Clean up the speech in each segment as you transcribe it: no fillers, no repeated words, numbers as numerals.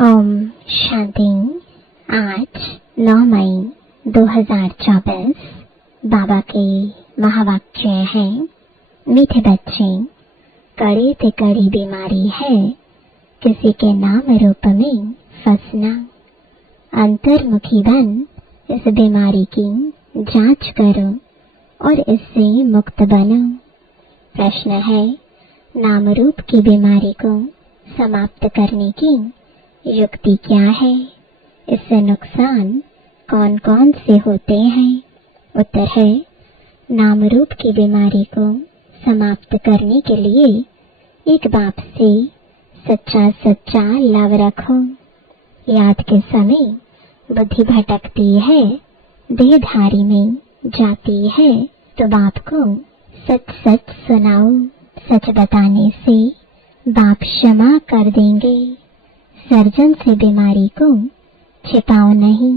ओम शांति। आज 9 मई 2024 बाबा के महावाक्य हैं। मीठे बच्चे, कड़ी से कड़ी बीमारी है किसी के नाम रूप में फंसना। अंतर्मुखी बन इस बीमारी की जांच करो और इससे मुक्त बनो। प्रश्न है, नाम रूप की बीमारी को समाप्त करने की युक्ति क्या है? इससे नुकसान कौन कौन से होते हैं? उत्तर है, नाम रूप की बीमारी को समाप्त करने के लिए एक बाप से सच्चा सच्चा लव रखो। याद के समय बुद्धि भटकती है, देहधारी में जाती है, तो बाप को सच सच सुनाओ। सच बताने से बाप क्षमा कर देंगे। सर्जन से बीमारी को छिपाओ नहीं।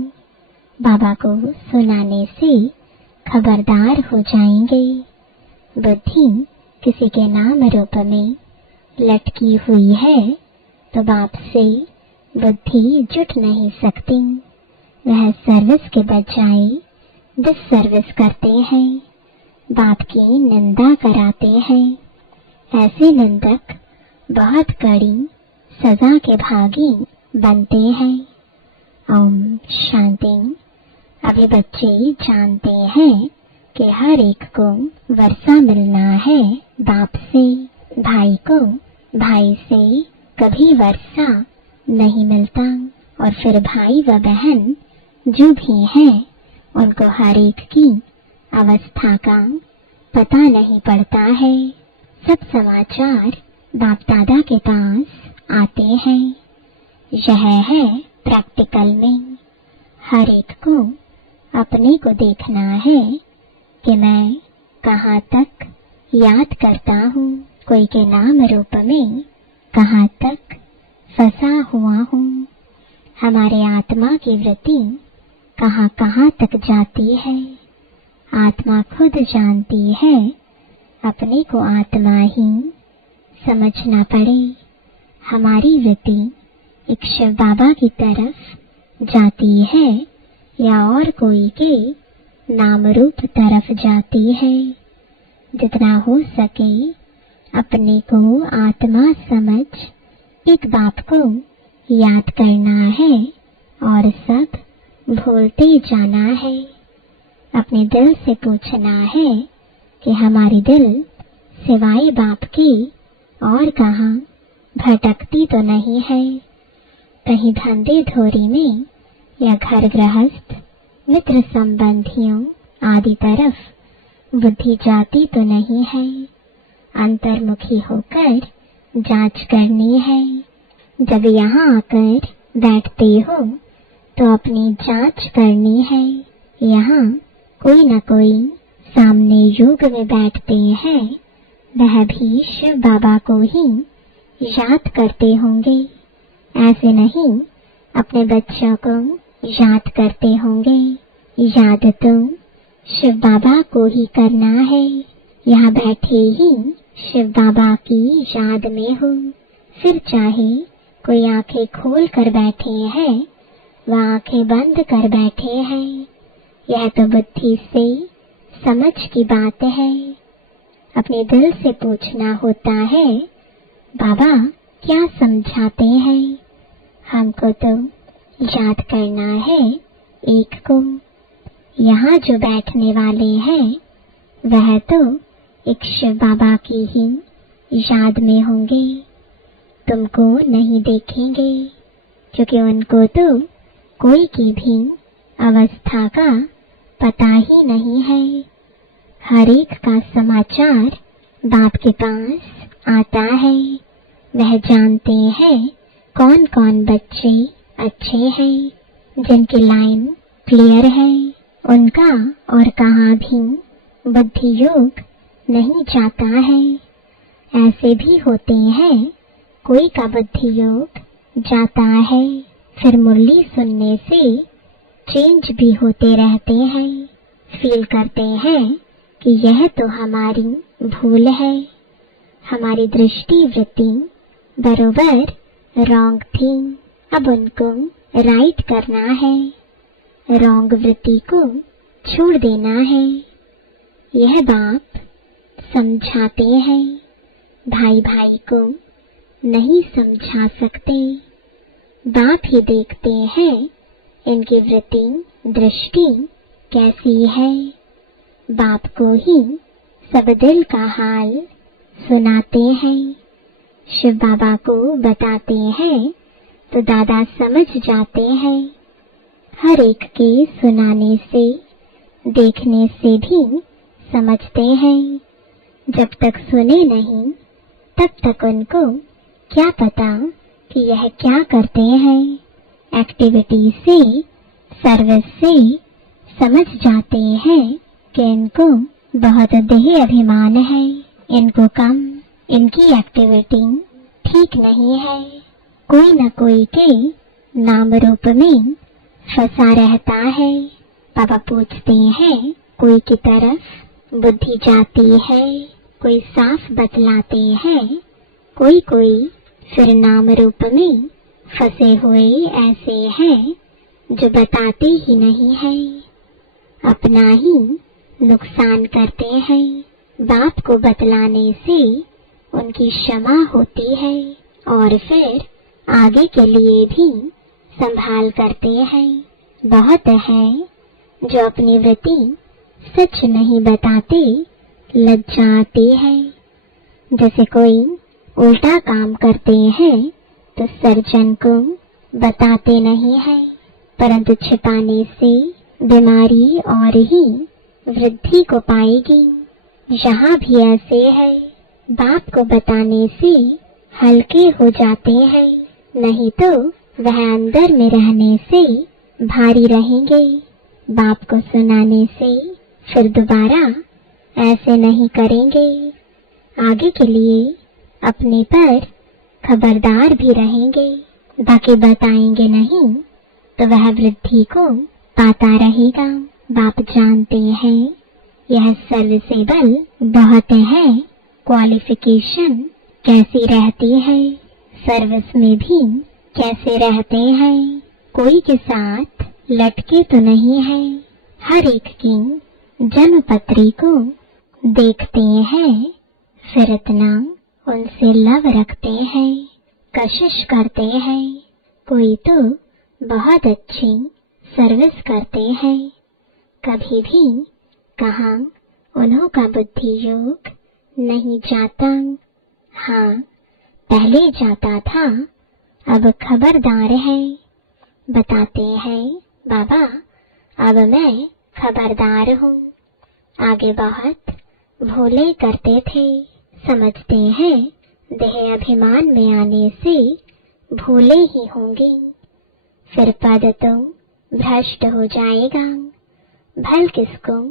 बाबा को सुनाने से खबरदार हो जाएंगे। बुद्धि किसी के नाम रूप में लटकी हुई है तो बाप से बुद्धि जुट नहीं सकती। वह सर्विस के बजाय डिससर्विस करते हैं, बाप की निंदा कराते हैं। ऐसे निंदक बहुत कड़ी सजा के भागी बनते हैं। ओम शांति। अभी बच्चे जानते हैं कि हर एक को वर्षा मिलना है बाप से। भाई को भाई से कभी वर्षा नहीं मिलता, और फिर भाई व बहन जो भी हैं उनको हर एक की अवस्था का पता नहीं पड़ता है। सब समाचार बाप दादा के पास आते हैं। यह है प्रैक्टिकल में। हर एक को अपने को देखना है कि मैं कहाँ तक याद करता हूँ, कोई के नाम रूप में कहाँ तक फंसा हुआ हूँ। हमारे आत्मा की वृत्ति कहाँ कहाँ तक जाती है, आत्मा खुद जानती है। अपने को आत्मा ही समझना पड़े। हमारी वृत्ति एक शिव बाबा की तरफ जाती है या और कोई के नाम रूप तरफ जाती है। जितना हो सके अपने को आत्मा समझ एक बाप को याद करना है और सब भूलते जाना है। अपने दिल से पूछना है कि हमारी दिल सिवाय बाप के और कहाँ भटकती तो नहीं है। कहीं धंधे धोरी में या घर गृहस्थ मित्र संबंधियों आदि तरफ बुद्धि जाती तो नहीं है। अंतर्मुखी होकर जांच करनी है। जब यहाँ आकर बैठते हो तो अपनी जांच करनी है। यहाँ कोई न कोई सामने योग में बैठते हैं, वह भी शिव बाबा को ही याद करते होंगे। ऐसे नहीं अपने बच्चों को याद करते होंगे। याद तो शिव बाबा को ही करना है। यहाँ बैठे ही शिव बाबा की याद में हो। फिर चाहे कोई आंखें खोल कर बैठे हैं व आंखें बंद कर बैठे हैं, यह तो बुद्धि से समझ की बात है। अपने दिल से पूछना होता है, बाबा क्या समझाते हैं? हमको तो याद करना है एक को। यहाँ जो बैठने वाले हैं वह तो एक शिव बाबा की ही याद में होंगे। तुमको नहीं देखेंगे क्योंकि उनको तो कोई की भी अवस्था का पता ही नहीं है। हर एक का समाचार बाप के पास आता है। वह जानते हैं कौन कौन बच्चे अच्छे हैं, जिनकी लाइन क्लियर है, उनका और कहाँ भी बुद्धि योग नहीं जाता है। ऐसे भी होते हैं कोई का बुद्धि योग जाता है, फिर मुरली सुनने से चेंज भी होते रहते हैं। फील करते हैं कि यह तो हमारी भूल है, हमारी दृष्टि वृत्ति बरोबर रॉन्ग थी। अब उनको राइट करना है, रॉन्ग वृत्ति को छोड़ देना है। यह बाप समझाते हैं, भाई भाई को नहीं समझा सकते। बाप ही देखते हैं इनकी वृत्ति दृष्टि कैसी है। बाप को ही सब दिल का हाल सुनाते हैं। शिव बाबा को बताते हैं तो दादा समझ जाते हैं। हर एक के सुनाने से देखने से भी समझते हैं। जब तक सुने नहीं तब तक उनको क्या पता कि यह क्या करते हैं। एक्टिविटी से, सर्विस से समझ जाते हैं कि इनको बहुत देह अभिमान है, इनको कम, इनकी एक्टिविटी ठीक नहीं है। कोई न कोई के नाम रूप में फंसा रहता है। पापा पूछते हैं, कोई की तरफ बुद्धि जाती है, कोई साफ बतलाते हैं, कोई कोई फिर नाम रूप में फंसे हुए ऐसे हैं जो बताते ही नहीं है, अपना ही नुकसान करते हैं। बाप को बतलाने से उनकी क्षमा होती है और फिर आगे के लिए भी संभाल करते हैं। बहुत है जो अपनी वृत्ति सच नहीं बताते, लज्जा आती है। जैसे कोई उल्टा काम करते हैं तो सर्जन को बताते नहीं है, परंतु छिपाने से बीमारी और ही वृद्धि को पाएगी। यहाँ भी ऐसे है, बाप को बताने से हल्के हो जाते हैं, नहीं तो वह अंदर में रहने से भारी रहेंगे। बाप को सुनाने से फिर दोबारा ऐसे नहीं करेंगे। आगे के लिए अपने पर खबरदार भी रहेंगे। बाकी बताएंगे नहीं तो वह वृद्धि को पाता रहेगा। बाप जानते हैं यह सर्विसेबल बहुत है। क्वालिफिकेशन कैसी रहती है, सर्विस में भी कैसे रहते हैं। कोई के साथ लटके तो नहीं है। हर एक की जन्म पत्री को देखते हैं, फिर इतना उनसे लव रखते हैं, कशिश करते हैं। कोई तो बहुत अच्छी सर्विस करते हैं। कभी भी कहाँ उन्हों का बुद्धि योग नहीं जाता। हाँ, पहले जाता था, अब खबरदार है। बताते हैं, बाबा अब मैं खबरदार हूँ। आगे बहुत भोले करते थे। समझते हैं देह अभिमान में आने से भूले ही होंगे, फिर पद तो भ्रष्ट हो जाएगा। भल किसको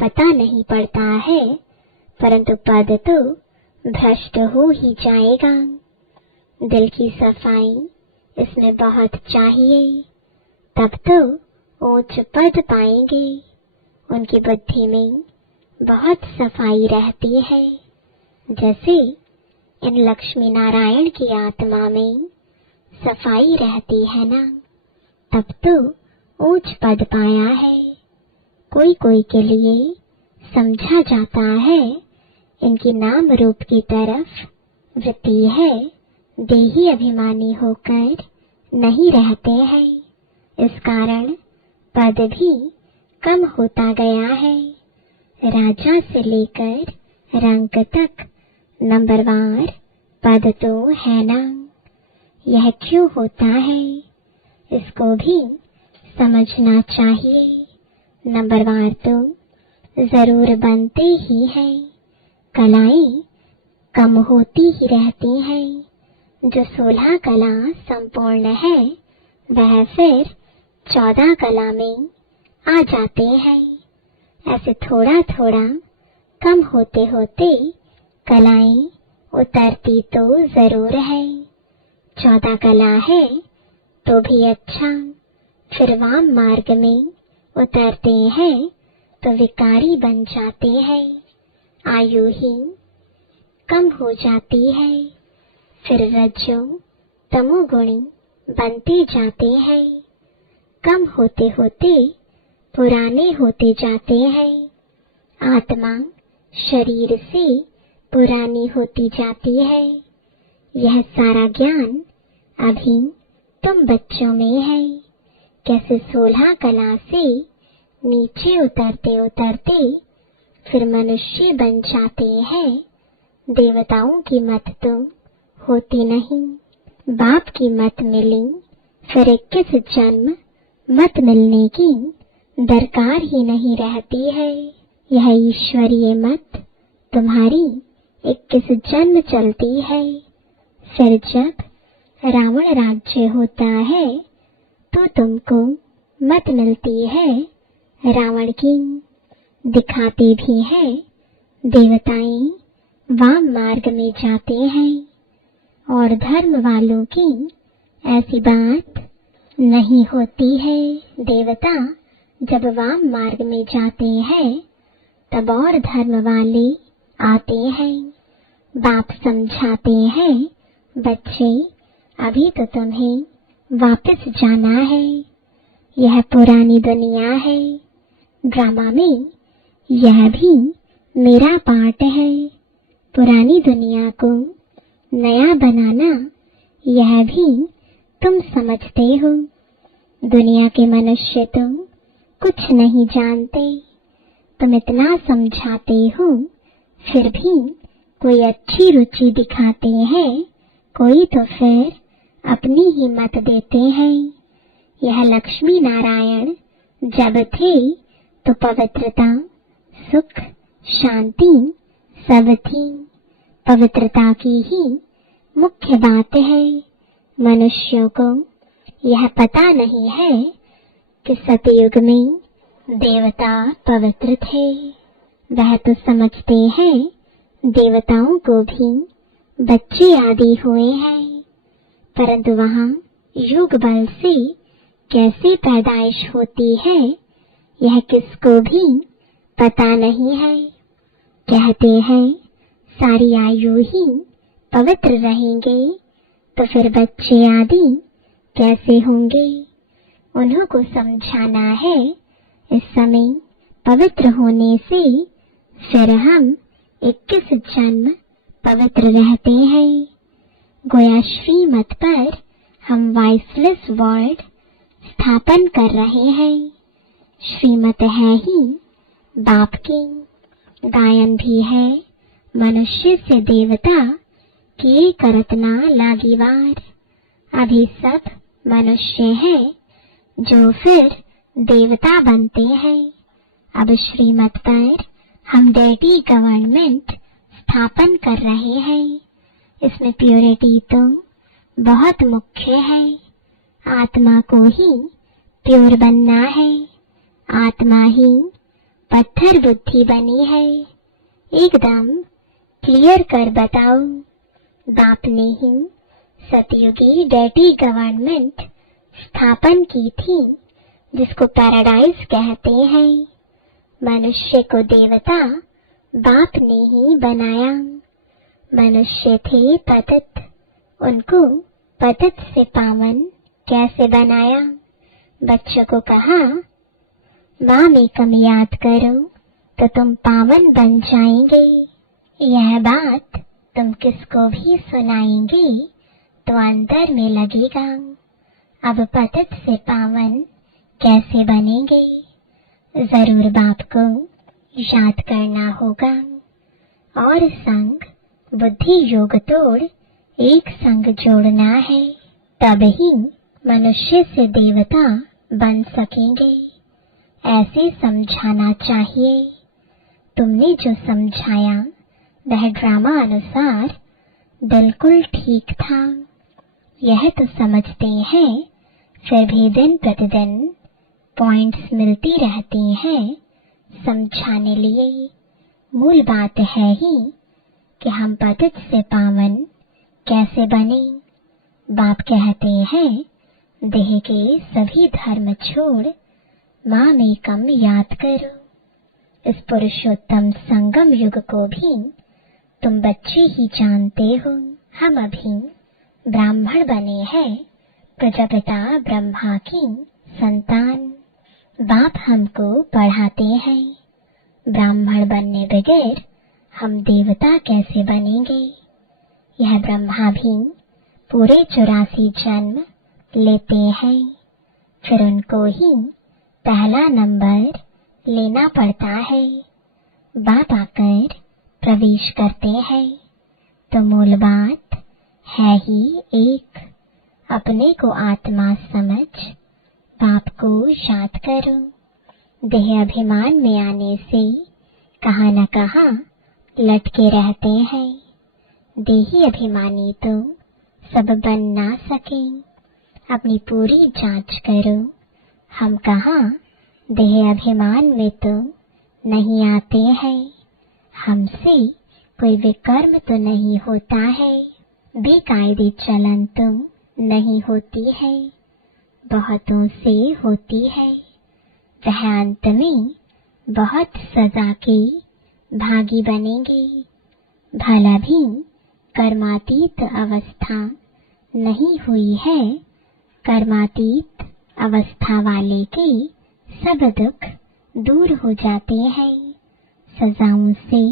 पता नहीं पड़ता है, परंतु पद तो भ्रष्ट हो ही जाएगा। दिल की सफाई इसमें बहुत चाहिए, तब तो ऊंच पद पाएंगे। उनकी बुद्धि में बहुत सफाई रहती है। जैसे इन लक्ष्मी नारायण की आत्मा में सफाई रहती है ना, तब तो ऊंच पद पाया है। कोई कोई के लिए समझा जाता है इनकी नाम रूप की तरफ वृत्ति है, देही अभिमानी होकर नहीं रहते हैं। इस कारण पद भी कम होता गया है। राजा से लेकर रंक तक नंबरवार पद तो है ना। यह क्यों होता है, इसको भी समझना चाहिए। नंबरवार तो जरूर बनते ही हैं, कलाएं कम होती ही रहती हैं। जो 16 कला संपूर्ण है वह फिर 14 कला में आ जाते हैं। ऐसे थोड़ा थोड़ा कम होते होते कलाएं उतरती तो जरूर है। 14 कला है तो भी अच्छा, फिर वाम मार्ग में उतरते हैं तो विकारी बन जाते हैं। आयु ही कम हो जाती है, फिर रजो तमोगुणी बनते जाते हैं, कम होते होते पुराने होते जाते हैं। आत्मा शरीर से पुरानी होती जाती है। यह सारा ज्ञान अभी तुम बच्चों में है। कैसे 16 कला से नीचे उतरते उतरते फिर मनुष्य बन जाते हैं। देवताओं की मत तो होती नहीं, बाप की मत मिली, फिर 21 जन्म मत मिलने की दरकार ही नहीं रहती है। यह ईश्वरीय मत तुम्हारी 21 जन्म चलती है। फिर जब रावण राज्य होता है तो तुमको मत मिलती है रावण की। दिखाते भी है देवताएं वाम मार्ग में जाते हैं, और धर्म वालों की ऐसी बात नहीं होती है। देवता जब वाम मार्ग में जाते हैं तब और धर्म वाले आते हैं। बाप समझाते हैं, बच्चे अभी तो तुम्हें वापस जाना है। यह पुरानी दुनिया है। ड्रामा में यह भी मेरा पार्ट है। पुरानी दुनिया को नया बनाना यह भी तुम समझते हो। दुनिया के मनुष्य तो कुछ नहीं जानते। तुम इतना समझाते हो, फिर भी कोई अच्छी रुचि दिखाते हैं, कोई तो फिर अपनी ही मत देते हैं। यह लक्ष्मी नारायण जब थे तो पवित्रता, सुख, शांति सब थी। पवित्रता की ही मुख्य बात है। मनुष्यों को यह पता नहीं है कि सतयुग में देवता पवित्र थे। वह तो समझते हैं देवताओं को भी बच्चे आदि हुए हैं, परंतु वहाँ युग बल से कैसे पैदाइश होती है यह किसको भी पता नहीं है। कहते हैं सारी आयु ही पवित्र रहेंगे तो फिर बच्चे आदि कैसे होंगे। उन्हों को समझाना है इस समय पवित्र होने से फिर हम 21 जन्म पवित्र रहते हैं। गोया श्रीमत पर हम वॉइसलेस वर्ड स्थापन कर रहे हैं। श्रीमत है ही बाप की, गायन भी है मनुष्य से देवता किए करतना लागिवार। अभी सब मनुष्य हैं जो फिर देवता बनते हैं। अब श्रीमत पर हम डेटी गवर्नमेंट स्थापन कर रहे हैं। इसमें प्योरिटी तो बहुत मुख्य है। आत्मा को ही प्योर बनना है। आत्मा ही पत्थर बुद्धि बनी है। एकदम क्लियर कर बताओ। बाप ने ही सतयुगी डेटी गवर्नमेंट स्थापन की थी, जिसको पैराडाइज कहते हैं। मनुष्य को देवता बाप ने ही बनाया। मनुष्य थे पतित, उनको पतित से पावन कैसे बनाया। बच्चों को कहा माम एकम याद करो तो तुम पावन बन जाएंगे। यह बात तुम किसको भी सुनाएंगे तो अंदर में लगेगा। अब पतित से पावन कैसे बनेंगे। जरूर बाप को याद करना होगा और संग बुद्धि योग तोड़ एक संग जोड़ना है, तब ही मनुष्य से देवता बन सकेंगे। ऐसे समझाना चाहिए। तुमने जो समझाया वह ड्रामा अनुसार बिल्कुल ठीक था। यह तो समझते हैं, फिर भी दिन प्रतिदिन पॉइंट्स मिलती रहती हैं समझाने लिए। मूल बात है ही कि हम पतित से पावन कैसे बने। बाप कहते हैं देह के सभी धर्म छोड़ माम एकम याद करो। इस पुरुषोत्तम संगम युग को भी तुम बच्चे ही जानते हो। हम अभी ब्राह्मण बने हैं, प्रजापिता ब्रह्मा की संतान बाप हमको पढ़ाते हैं, ब्राह्मण बनने बगैर हम देवता कैसे बनेंगे। यह ब्रह्मा भी पूरे 84 जन्म लेते हैं, फिर उनको ही पहला नंबर लेना पड़ता है। बाप आकर प्रवेश करते हैं तो मूल बात है ही एक, अपने को आत्मा समझ बाप को याद करो। देह अभिमान में आने से कहाँ न कहाँ लटके रहते हैं। देही अभिमानी तो सब बन ना सके। अपनी पूरी जांच करो, हम कहाँ देह अभिमान में तो नहीं आते हैं। हमसे कोई विकर्म तो नहीं होता है, बेकायदे चलन तो नहीं होती है, बहुतों से होती है। वह अंत में बहुत सजा के भागी बनेंगे। भला भी कर्मातीत अवस्था नहीं हुई है, कर्मातीत अवस्था वाले के सब दुख दूर हो जाते हैं, सजाओं से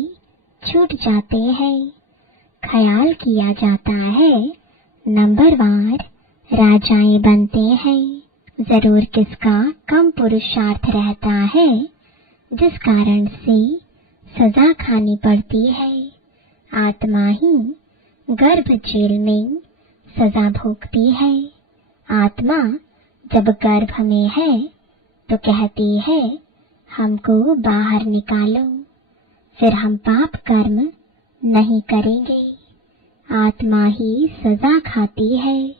छूट जाते हैं। ख्याल किया जाता है नंबरवार राजाएं बनते हैं। जरूर किसका कम पुरुषार्थ रहता है, जिस कारण से सजा खानी पड़ती है। आत्मा ही गर्भ जेल में सजा भोगती है। आत्मा जब गर्भ में है तो कहती है हमको बाहर निकालो, फिर हम पाप कर्म नहीं करेंगे। आत्मा ही सजा खाती है,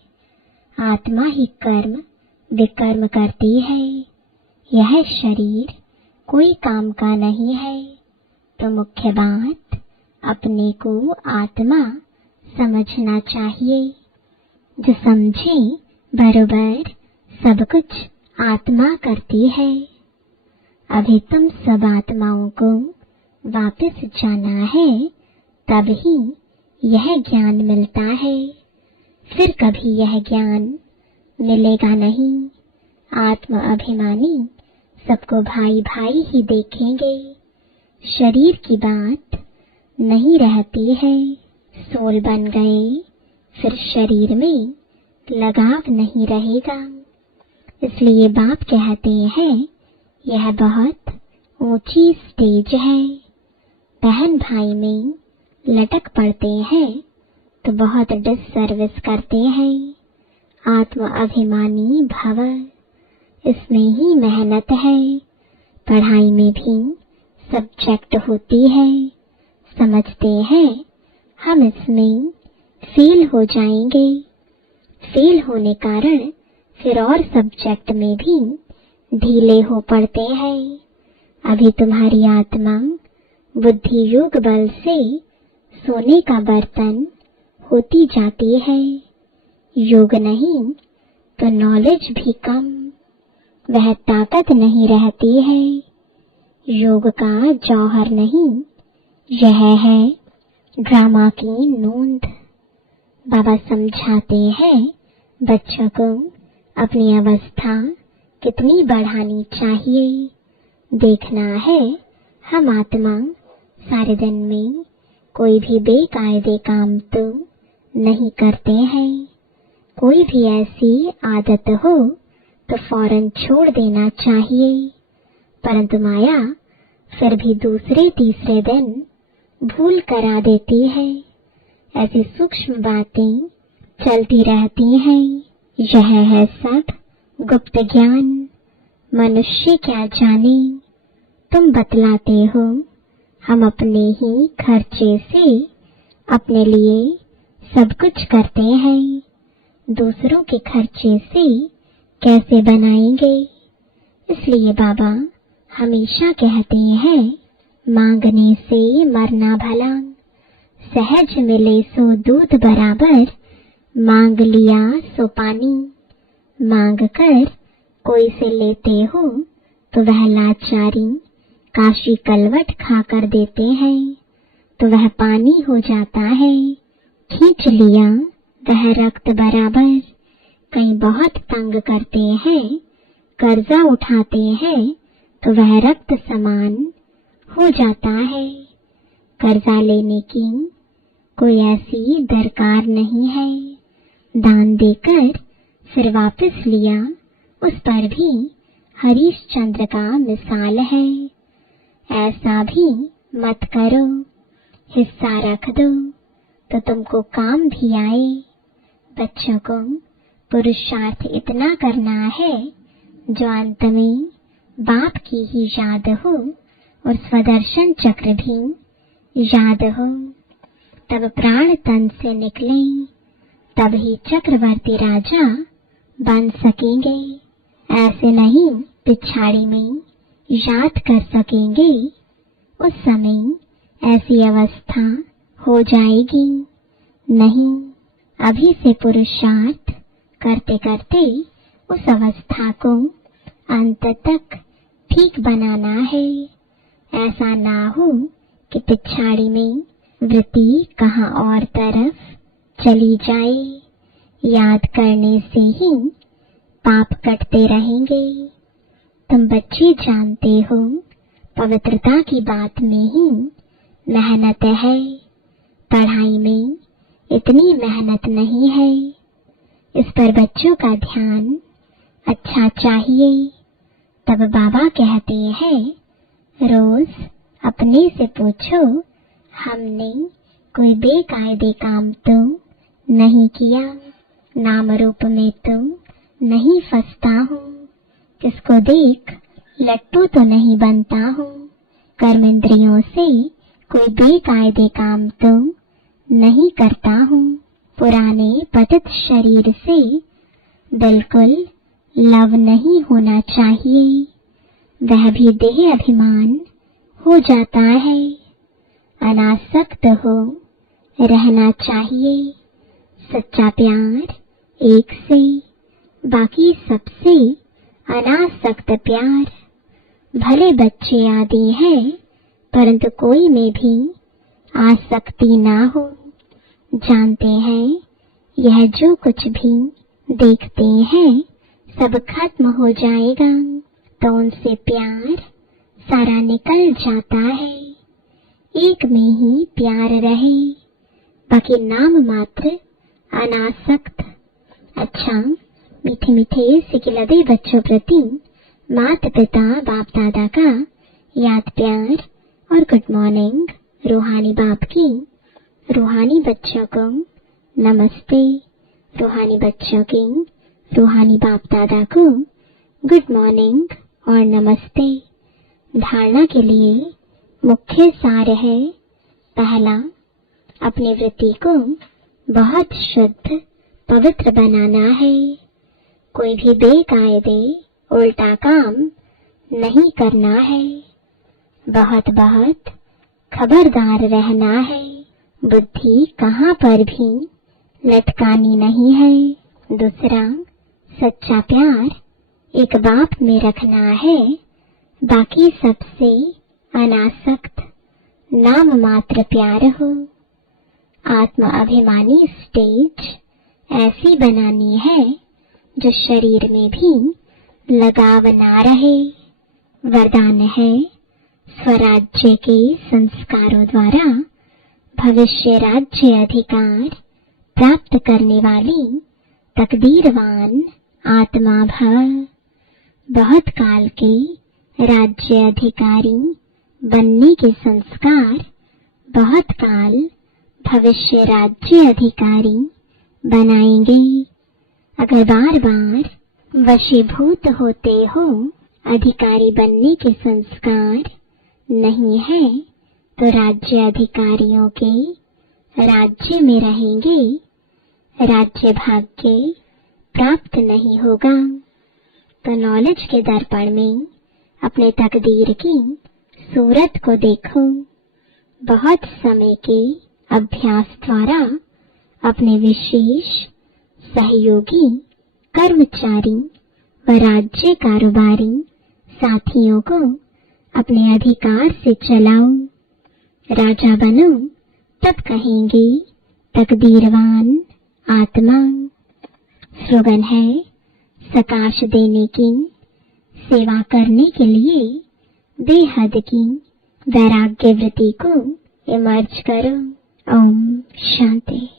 आत्मा ही कर्म विकर्म करती है। यह शरीर कोई काम का नहीं है, तो मुख्य बात अपने को आत्मा समझना चाहिए। जो समझे बरोबर सब कुछ आत्मा करती है। अभी तुम सब आत्माओं को वापस जाना है, तब ही यह ज्ञान मिलता है, फिर कभी यह ज्ञान मिलेगा नहीं। आत्म अभिमानी सबको भाई भाई ही देखेंगे। शरीर की बात नहीं रहती है। सोल बन गए फिर शरीर में लगाव नहीं रहेगा। इसलिए बाप कहते हैं यह बहुत ऊंची स्टेज है। बहन भाई में लटक पड़ते हैं तो बहुत डिससर्विस करते हैं। आत्म अभिमानी भव, इसमें ही मेहनत है। पढ़ाई में भी सब्जेक्ट होती है, समझते हैं हम इसमें फेल हो जाएंगे। फेल होने कारण फिर और सब्जेक्ट में भी ढीले हो पड़ते हैं। अभी तुम्हारी आत्मा बुद्धि योग बल से सोने का बर्तन होती जाती है। योग नहीं तो नॉलेज भी कम, वह ताकत नहीं रहती है। योग का जौहर नहीं, यह है ड्रामा की नोंद। बाबा समझाते हैं बच्चों को अपनी अवस्था कितनी बढ़ानी चाहिए। देखना है हम आत्मा सारे दिन में कोई भी बेकायदे काम तो नहीं करते हैं। कोई भी ऐसी आदत हो तो फौरन छोड़ देना चाहिए, परंतु माया फिर भी दूसरे तीसरे दिन भूल करा देती है। ऐसी सूक्ष्म बातें चलती रहती हैं। यह है सब गुप्त ज्ञान, मनुष्य क्या जाने। तुम बतलाते हो, हम अपने ही खर्चे से अपने लिए सब कुछ करते हैं। दूसरों के खर्चे से कैसे बनाएंगे। इसलिए बाबा हमेशा कहते हैं मांगने से मरना भला। सहज मिले सो दूध बराबर, मांग लिया सो पानी। मांग कर कोई से लेते हो तो वह लाचारी काशी कलवट खाकर देते हैं तो वह पानी हो जाता है। खींच लिया वह रक्त बराबर, कहीं बहुत तंग करते हैं, कर्जा उठाते हैं तो वह रक्त समान हो जाता है। कर्जा लेने की कोई ऐसी दरकार नहीं है। दान देकर फिर वापस लिया, उस पर भी हरिश्चंद्र का मिसाल है। ऐसा भी मत करो, हिस्सा रख दो तो तुमको काम भी आए। बच्चों को पुरुषार्थ इतना करना है जो अंत में बाप की ही याद हो और स्वदर्शन चक्र भी याद हो। तब प्राण तन से निकले, तब ही चक्रवर्ती राजा बन सकेंगे। ऐसे नहीं पिछाड़ी में याद कर सकेंगे, उस समय ऐसी अवस्था हो जाएगी। नहीं, अभी से पुरुषार्थ करते करते उस अवस्था को अंत तक ठीक बनाना है। ऐसा ना हो कि पिछाड़ी में वृत्ति कहाँ और तरफ चली जाए। याद करने से ही पाप कटते रहेंगे। तुम बच्चे जानते हो, पवित्रता की बात में ही मेहनत है, पढ़ाई में इतनी मेहनत नहीं है। इस पर बच्चों का ध्यान अच्छा चाहिए। तब बाबा कहते हैं, रोज अपने से पूछो, हमने कोई बेकायदे काम तो नहीं किया, नाम रूप में तो नहीं फंसता हूँ, किसको देख लट्टू तो नहीं बनता हूँ, कर्मेंद्रियों से कोई बेकायदे काम तो नहीं करता हूँ, पुराने पतित शरीर से बिल्कुल लव नहीं होना चाहिए, वह भी देह अभिमान हो जाता है। अनासक्त हो रहना चाहिए, सच्चा प्यार एक से, बाकी सबसे अनासक्त प्यार। भले बच्चे आदि हैं, परंतु कोई में भी आसक्ति ना हो। जानते हैं यह जो कुछ भी देखते हैं सब खत्म हो जाएगा, तो उनसे प्यार सारा निकल जाता है। एक में ही प्यार रहे, बाकी नाम मात्र अनासक्त। अच्छा, मीठे मीठे सिकिलदे बच्चों प्रति माता पिता बाप दादा का याद प्यार और गुड मॉर्निंग। रूहानी बाप की रूहानी बच्चों को नमस्ते, रूहानी बच्चों की रूहानी बाप दादा को गुड मॉर्निंग और नमस्ते। धारणा के लिए मुख्य सार है, पहला, अपनी वृत्ति को बहुत शुद्ध पवित्र बनाना है। कोई भी बेकायदे उल्टा काम नहीं करना है। बहुत बहुत खबरदार रहना है, बुद्धि कहाँ पर भी लटकानी नहीं है। दूसरा, सच्चा प्यार एक बाप में रखना है, बाकी सबसे अनासक्त नाम मात्र प्यार हो। आत्म अभिमानी स्टेज ऐसी बनानी है जो शरीर में भी लगाव ना रहे। वरदान है, स्वराज्य के संस्कारों द्वारा भविष्य राज्य अधिकार प्राप्त करने वाली तकदीरवान आत्मा भव। बहुत काल के राज्य अधिकारी बनने के संस्कार बहुत काल भविष्य राज्य अधिकारी बनाएंगे। अगर बार बार वशीभूत होते हो, अधिकारी बनने के संस्कार नहीं है, तो राज्य अधिकारियों के राज्य में रहेंगे, राज्य भाग्य प्राप्त नहीं होगा। तो नॉलेज के दर्पण में अपने तकदीर की सूरत को देखो। बहुत समय के अभ्यास द्वारा अपने विशेष सहयोगी, कर्मचारी व राज्य कारोबारी साथियों को अपने अधिकार से चलाओ। राजा बनो, तब कहेंगे तकदीरवान आत्मा। स्लोगन है सकाश देने की, सेवा करने के लिए बेहद की वैराग्य वृत्ति को इमर्ज करो। ओम शांति।